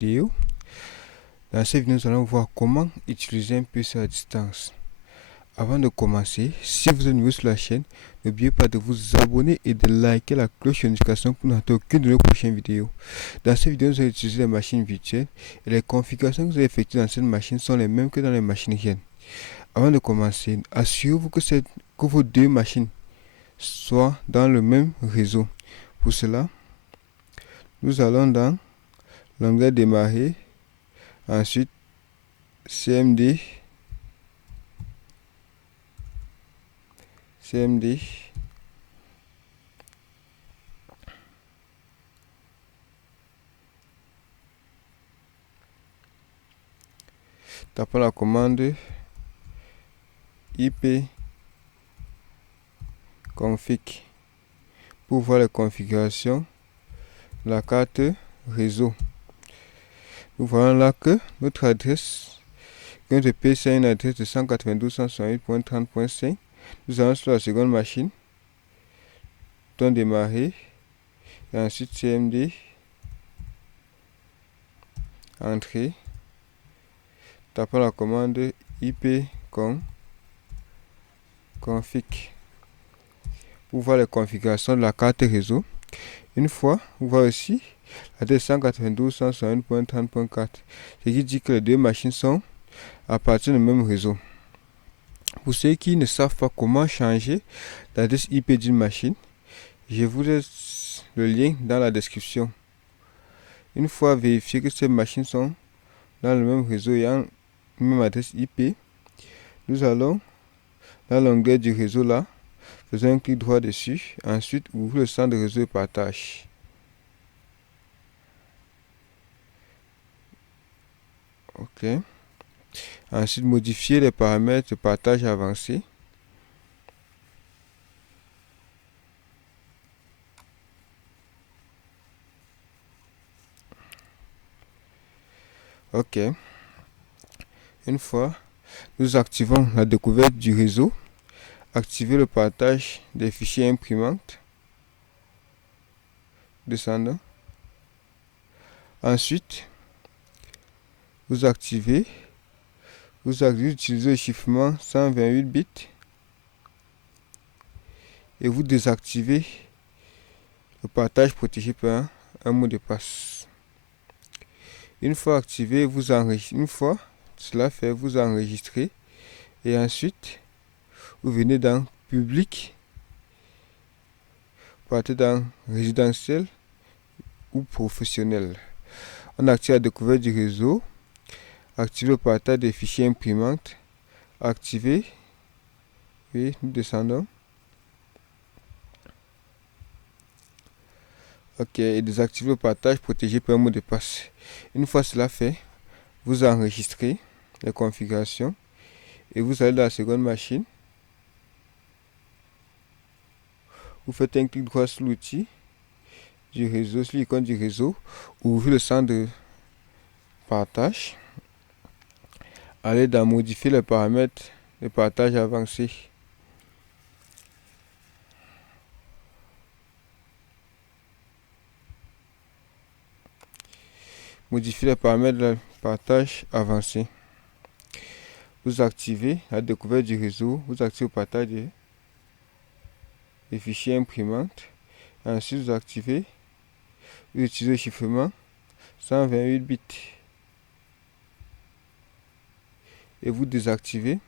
vidéo. Dans cette vidéo, nous allons voir comment utiliser un PC à distance. Avant de commencer, si vous êtes nouveau sur la chaîne, n'oubliez pas de vous abonner et de liker la cloche de notification pour ne rater aucune de nos prochaines vidéos. Dans cette vidéo, nous allons utiliser les machines virtuelles et les configurations que vous allez effectuer dans cette machine sont les mêmes que dans les machines réelles. Avant de commencer, assurez-vous que vos deux machines soient dans le même réseau. Pour cela, nous allons dans l'onglet démarrer, ensuite CMD, tapons la commande IP config pour voir les configurations de la carte réseau. Nous voyons là que notre PC a une adresse de 192.168.30.5. Nous allons sur la seconde machine, bouton démarrer, et ensuite CMD, entrée, tapons la commande IP config pour voir les configurations de la carte réseau. Une fois, vous voyez aussi l'adresse 192.161.30.4, ce qui dit que les deux machines sont à partir du même réseau. Pour ceux qui ne savent pas comment changer l'adresse IP d'une machine, je vous laisse le lien dans la description. Une fois vérifié que ces machines sont dans le même réseau et en même adresse IP, nous allons dans l'onglet du réseau là, faisons un clic droit dessus, ensuite ouvrez le centre de réseau et partage. OK. Ensuite, modifier les paramètres de partage avancé. OK. Une fois, nous activons la découverte du réseau. Activer le partage des fichiers imprimantes. Descendons. Ensuite, vous utilisez le chiffrement 128 bits et vous désactivez le partage protégé par un mot de passe. Une fois activé, une fois cela fait, vous enregistrez et ensuite vous venez dans public, partez dans résidentiel ou professionnel. On active la découverte du réseau, activez le partage des fichiers imprimantes, activez, et nous descendons. OK, et désactivez le partage protégé par un mot de passe. Une fois cela fait, vous enregistrez les configurations et vous allez dans la seconde machine. Vous faites un clic droit sur l'outil du réseau, sur l'icône du réseau, ouvrez le centre de partage, allez dans modifier les paramètres de partage avancé. Modifier les paramètres de partage avancé. Vous activez la découverte du réseau, vous activez le partage des fichiers imprimantes. Ensuite, vous activez, vous utilisez le chiffrement 128 bits et vous désactivez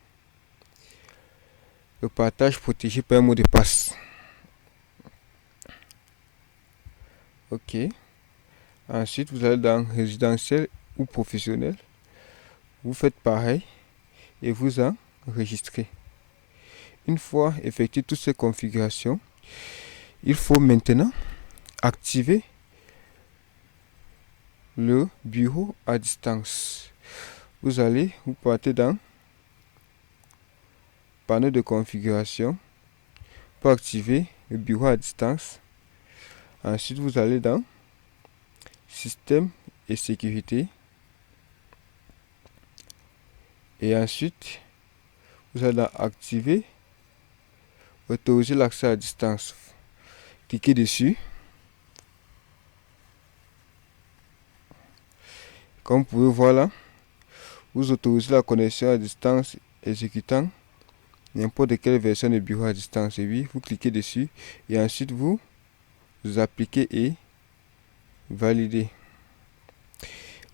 le partage protégé par un mot de passe. OK. Ensuite, vous allez dans résidentiel ou professionnel. Vous faites pareil et vous enregistrez. Une fois effectué toutes ces configurations, il faut maintenant activer le bureau à distance. Vous partez dans panneau de configuration pour activer le bureau à distance. Ensuite, vous allez dans système et sécurité. Et ensuite, vous allez activer, autoriser l'accès à distance. Cliquez dessus. Comme vous pouvez voir là, vous autorisez la connexion à distance exécutant n'importe quelle version de bureau à distance. Et oui, vous cliquez dessus et ensuite vous appliquez et validez.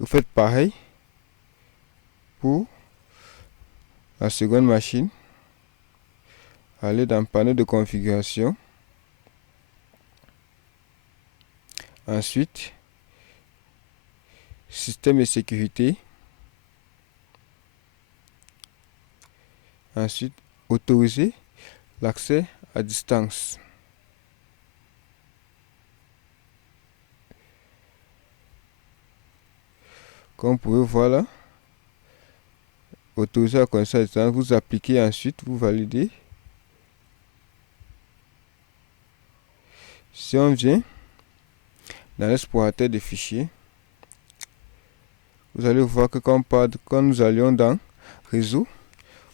Vous faites pareil pour la seconde machine. Allez dans panneau de configuration. Ensuite, système et sécurité. Ensuite, autoriser l'accès à distance. Comme vous pouvez voir là, autoriser la connexion à distance, vous appliquez ensuite, vous validez. Si on vient dans l'explorateur de fichiers, vous allez voir que quand nous allions dans réseau,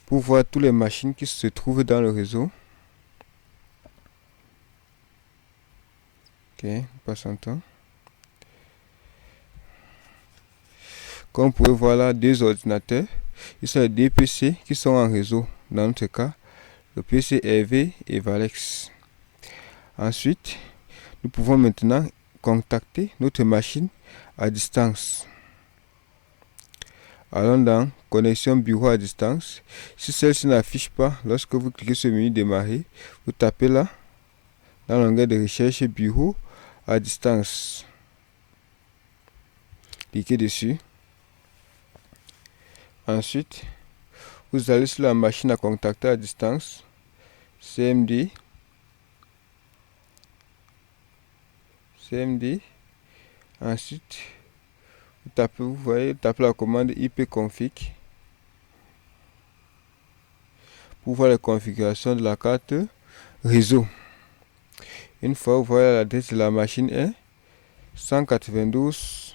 pour voir toutes les machines qui se trouvent dans le réseau. Ok, passe un temps. Comme vous pouvez voir là, deux ordinateurs. Ils sont les deux PC qui sont en réseau. Dans notre cas, le PC Hervé et Valex. Ensuite, nous pouvons maintenant contacter notre machine à distance. Allons dans connexion bureau à distance. Si celle-ci n'affiche pas, lorsque vous cliquez sur le menu démarrer, vous tapez là, dans l'onglet de recherche bureau à distance. Cliquez dessus. Ensuite, vous allez sur la machine à contacter à distance, CMD. Ensuite, vous voyez, tapez la commande ipconfig pour voir la configuration de la carte réseau. Une fois vous voyez l'adresse de la machine est 192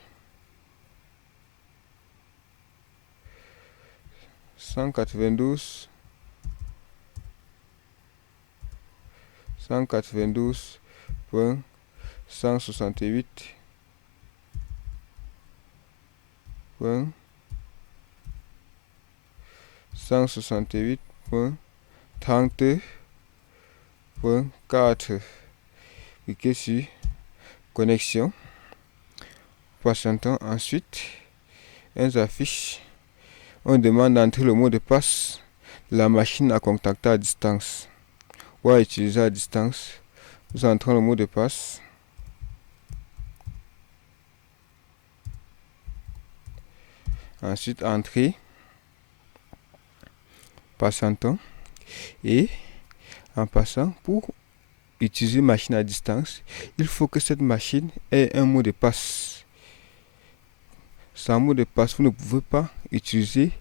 168.168.30.4. Cliquez sur connexion. Patientons. Ensuite, on affiche. On demande d'entrer le mot de passe de la machine à contacter à distance ou à utiliser à distance. Nous entrons le mot de passe. Ensuite, entrer. Patientons. Et en passant, pour utiliser machine à distance, il faut que cette machine ait un mot de passe. Sans mot de passe, vous ne pouvez pas utiliser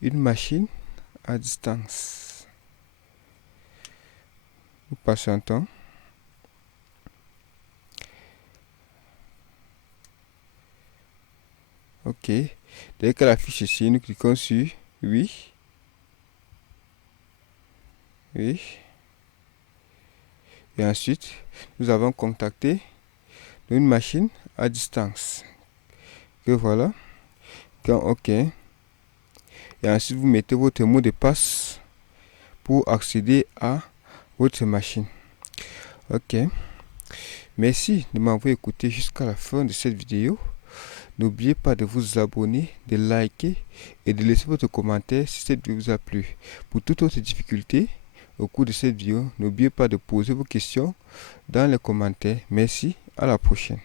une machine à distance. Nous patientons. Ok. Dès qu'elle affiche ici, nous cliquons sur oui. Oui. Et ensuite, nous avons contacté une machine à distance. Que voilà. Quand OK. Et ensuite, vous mettez votre mot de passe pour accéder à votre machine. OK. Merci de m'avoir écouté jusqu'à la fin de cette vidéo. N'oubliez pas de vous abonner, de liker et de laisser votre commentaire si cette vidéo vous a plu. Pour toute autre difficulté au cours de cette vidéo, n'oubliez pas de poser vos questions dans les commentaires. Merci, à la prochaine.